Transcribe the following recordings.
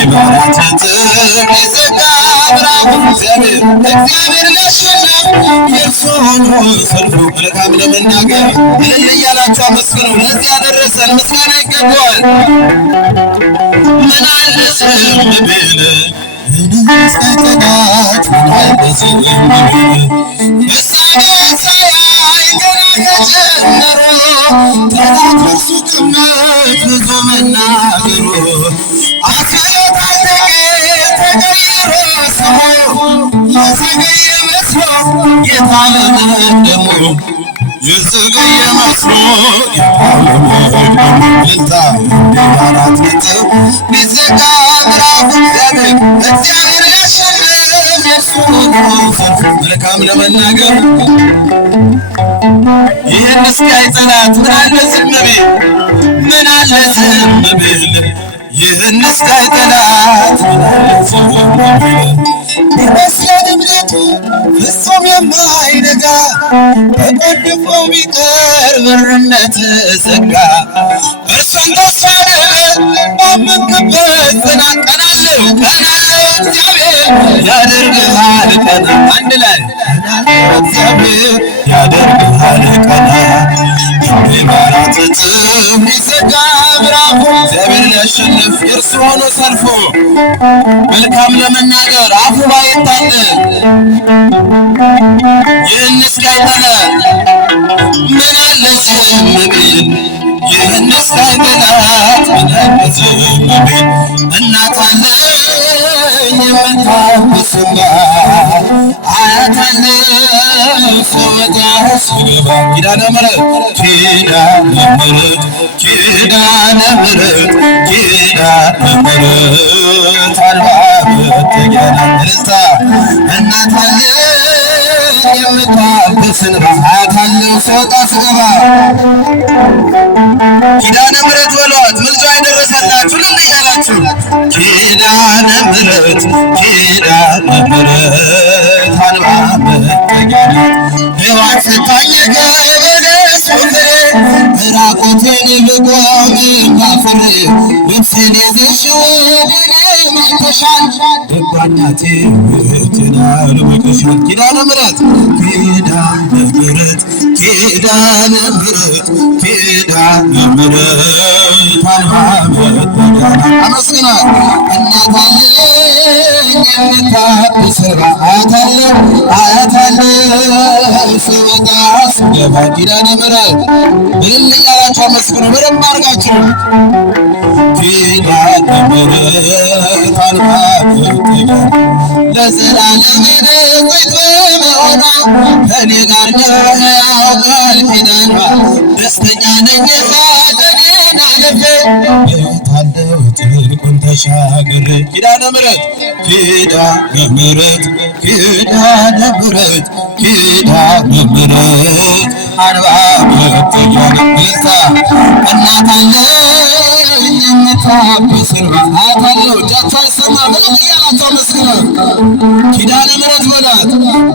ቢበረከት ቢዘጋ ምዕራፉ እግዚአብሔር ሊያሸንፍ የእርሱ ሆኖ ሰልፉ መልካም ለመናገር እልል እያላችሁ አመስግነው። ለዚህ ያደረሰን ምስጋና ይገባዋል። ምን አለ ዝም ብል እስከጠላት ምን አለ ዝም ብል ፍጻሜውን ሳያይ ገና ከጀመሩ ጠላት በእርሱ ግምት ብዙ መናገሩ ተቀይሮ ስሙ የዘገየ መስሎ የታመመ የዘገየ መስሎ ልታ አራት ነጥብ ቢዘጋ ምዕራፉ እግዚአብሔር ሊያሸንፍ የእርሱ ሰልፍ መልካም ለመናገር ይህን እስኪያይ ጠላት ምን አለ ዝም ቢል ምን አለ ዝም ቢል ይህን እስኪያይ ጠላት ምን አለ ዝም ቢል ቢመስለን እምነቱ ፍጹም የማይነጋ ተቆልፎ ቢቀር በርነት ዘጋ እርሱን ተስፋ አድርገን ባመንክበት ጽና። ቀናለው እግዚአብሔር ያደርግሃል ቀና። አንድ ላይ እግዚአብሔር ያደርግሃል ቀና። በአራት ነጥብ ቢዘጋ ምዕራፉ እግዚአብሔር ሊያሸንፍ የእርሱ ሆኖ ሰልፉ መልካም ለመናገር አፉ ባይታጠብ ይህን እስኪያይ ጠላት ምን አለ ዝም ቢል ይህን እስኪያይ ጠላት ምን አለ ዝም ቢል እናት አለኝ የምታብስ እንባ አያት አለኝ ስወጣ ስገባ ኪዳነ ምሕረት ኪዳነ ምሕረት ኪዳነ ምሕረት ኪዳነ ምሕረት አልባ መጠጊያ ናት እልልታ እናት አለኝ የምታብስ እንባ አያት አለኝ ስወጣ ስገባ ኪዳነ ምሕረት በሏት። ምልጃ የደረሰላችሁ ልል እያላችሁ ኪዳነ ምሕረት ኪዳነ ምሕረት አልባ መጠጊያ ናት ሔዋን ስታኘከ በደስ ፍሬ ራቁቴን ብቆም ባፍሬ ልብሴን ይዘሽው በኔ መጥተሻል ደጓ እናቴ እህቴን አልበቅሻል ኪዳነ ምሕረት ኪዳነ ምሕረት ኪዳነ ምሕረት ኪዳነ ምሕረት አልባ መጠጊያ ናት። አመስግናት እናት አለኝ የምታብስ እንባ አያት አለኝ ስወጣ ስገባ ኪዳነ ምሕረት እልል እያላችሁ አመስግኑ በደንብ አድርጋችሁ። ኪዳነ ምሕረት አልባ መጠጊያ ለዘላለም ንጽሕት በመሆኗ ከእኔ ጋር ነው ሕያው ቃል ኪዳኗ ደስተኛ ነኝ ሐዘኔን አልፌ በሕይወት አለሁ ጥልቁን ተሻግሬ ኪዳነ ምሕረት ኪዳነ ምሕረት ኪዳነ ምሕረት ኪዳነ ምሕረት አልባ መጠጊያ ናት። እናት አለኝ የምታብስ እንባ አያት አለኝ እጃችሁ አይሰማም እልል እያላችሁ አመስግኑ። ኪዳነ ምሕረት በላት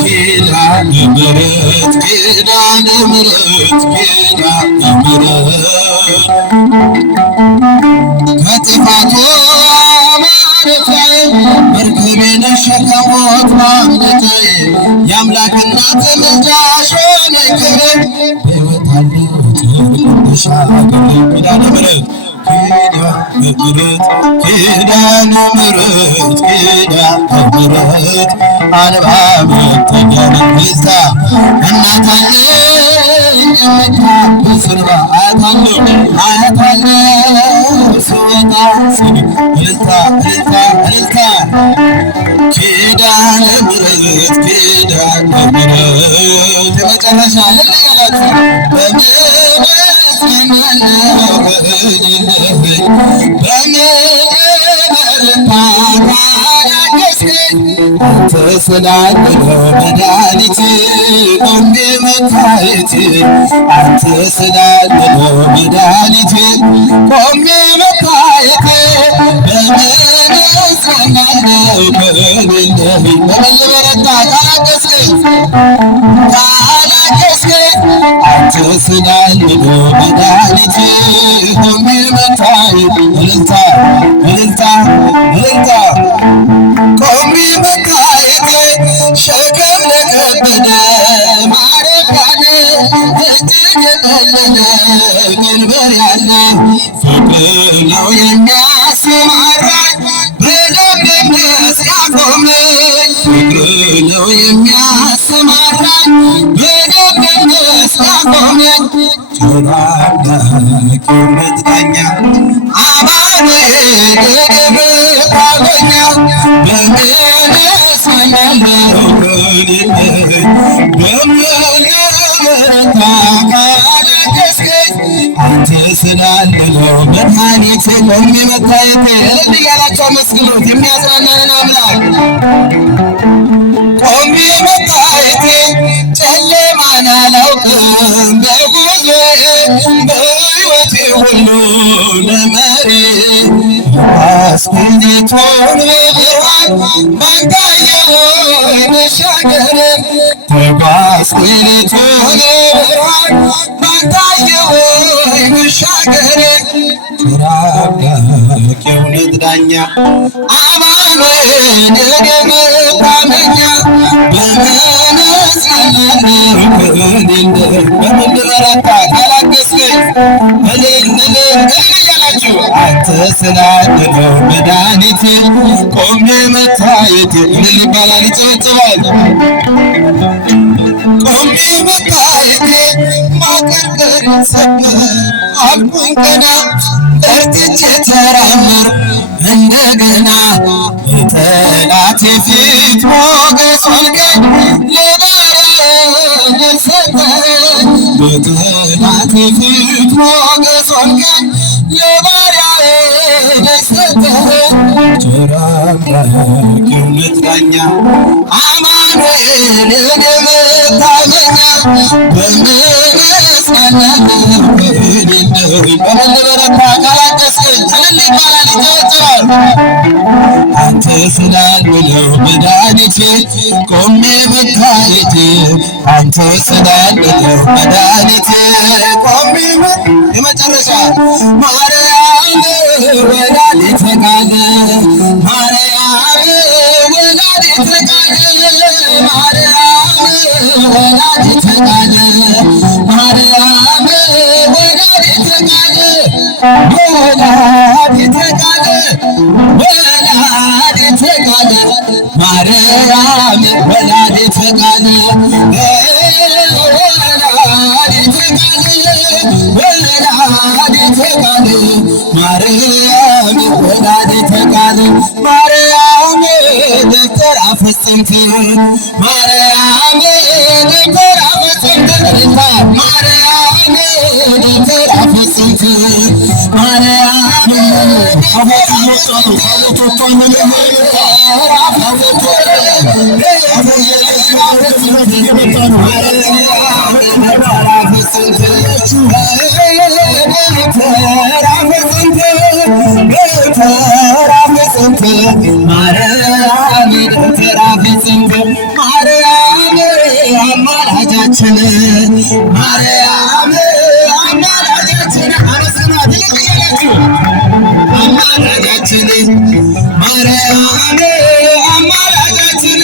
ኪዳነ ምሕረት ኪዳነ ምሕረት ኪዳነ ምሕረት ከጥፋቱ ማረፊያዬ መርከቤን ሸከሞት ማምለጫዬ የአምላክ እናት ምልጃሽ ሆነኝ ክብሬ በሕይወት አለሁ ጥልቁን ተሻግሬ ኪዳነ ምሕረት ኪዳነ ምሕረት ኪዳነ ምሕረት ኪዳነ ምሕረት አልባ መጠጊያ ናት። እናት አለኝ የምታብስ እንባ አያት አለኝ ስወጣ ስገባ እልልታ እልልታ እልልታ ኪዳነ ምሕረት ኪዳነ ምሕረት የመጨረሻ እልል እያላችሁ አንተ ስላለ ነው መድኃኒቴ ቆሜ መታየቴ አንተ ስላለ ነው መድኃኒቴ ቆሜ መታየቴ በምን እጽናናለሁ ከሌለህ በምን ልበረታ ካላገዝከኝ አንተ ስላለ ነው መድኃኒቴ ቆሜ መታየቴ እልልታ እልልታ ያሰማራኝ በለምለም መስክ ያቆመኝ ፍቅር ነው የሚያሰማራኝ በለምለም መስክ ያቆመኝ ቸር አምላክ የእውነት ዳኛ አማኑኤል የደብር ታቦኛ በምን እጽናናለሁ ከሌለኝ በምን ልበረታ ካላገዝከኝ አንተ ስላለ ነው መድኃኒቴ ቆሜ መታየቴ እልል እያላችሁ አመስግኑት የሚያጽናናንን አምላክ ቆሜ መታየቴ ጨለማን አላውቅም በጉዞዬ በሕይወቴ ሁሉ ለመሪ አስክሌቶን በብርሃን ባንታየሆይ መሻገር ተጓዝኩሌቶን በብርሃን ባንታየሆይ መሻገር ቸር አምላክ የእውነት ዳኛ አማኑኤል የደብር ታቦኛ በምን እጽናናለሁ ከሌለኝ በምን ልበረታ ካላገዝከኝ እልል እያላችሁ አንተ ስላለ ነው መድኃኒቴ ቆሜ መታየቴ እልል ይባላል ይጨበጨባል ቆሜ መታየቴ ማቀርቀር ሰበር አልኩኝ ቀና በርትቼ ተራመድኩ እንደገና በጠላቴ ፊት ሞገስ ሆንከኝ ለባሪያህ ሰጠኝ በጠላቴ ፊት ሞገስ ሆንከኝ ለባሪያህ ሰጠኝ ቸር አምላክ የእውነት ዳኛ አማኑኤል የደብር ታቦኛ በምን እጽናናለሁ ከሌለኝ በምን ልበረታ ካላገዝከኝ እልል ይባላል ይጨበጨባል አንተ ስላለ ነው መድኃኒቴ ቆሜ መታየቴ አንተ ስላለ ነው መድኃኒቴ ቆሜ የመጨረሻ ማርያም ወላዲተ ቃል ማርያም ወላዲተ ቃል ማርያም ወላዲተ ቃል ማርያም ወላዲተ ቃል ወላዲተ ቃል ወላዲተ ቃል ማርያም ወላዲተ ቃል ወላዲተ ቃል ወላዲተ ቃል ማርያም ወላዲተ ቃል ማርያም ደብተራ ፈጸምት ማርያም ደብተራ ፈጸምት ማርያም ደብተራ ፈጸምት ማርያም አማላጃችን ማርያም አማላጃችን አመስግናት ይለያችሁ አማላጃችን ማርያም አማላጃችን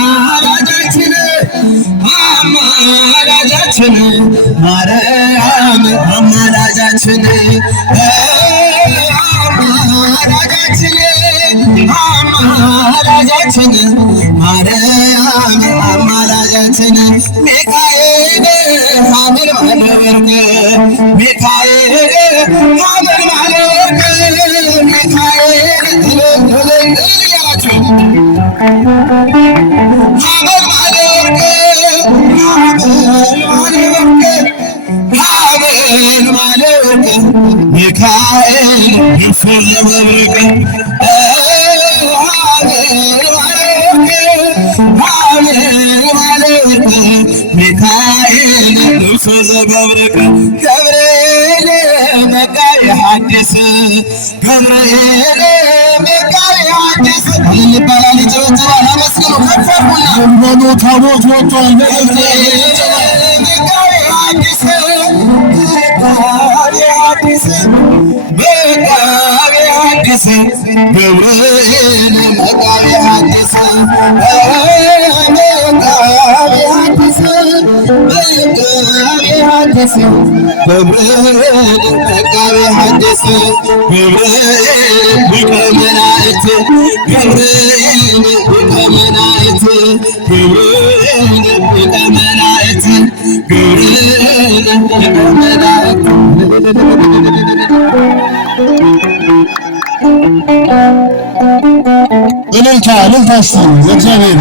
አማላጃችን አማላጃችን ማርያም አማላጃችን አማላጃችን አማላጃችን ማርያም አማላጃችን ሚካኤል ሐመልማለ ወርቅ ሚካኤል ሐመልማለ ወርቅ ሚካኤል እያላችሁ ሐመልማለ ወርቅ ሐመልማለ ወርቅ ሐመልማለ ወርቅ ሚካኤል ይፈዘ መብረቅ ሚካኤል ልብሶ ዘመብረቅ ገብርኤል መጋቢ ሐዲስ ገብርኤል መጋቢ ሐዲስ ይባላል ይጨበጨባል አመስግኑ ከፍ አድርጉና ታቦት ወጥቷል መጋቢ ሐዲስ መጋቢ ሐዲስ መጋቢ ሐዲስ ገብርኤል መጋቢ ሐዲስ መጋቢ ሐዲስ ሐዲስ መጋቤ ሐዲስ ገብርኤል ሊቀ መላእክት ገብርኤል ሊቀ መላእክት ገብርኤል ሊቀ መላእክት ገብርኤል ሊቀ መላእክት እልልታ እልልታ እስቲ ለእግዚአብሔር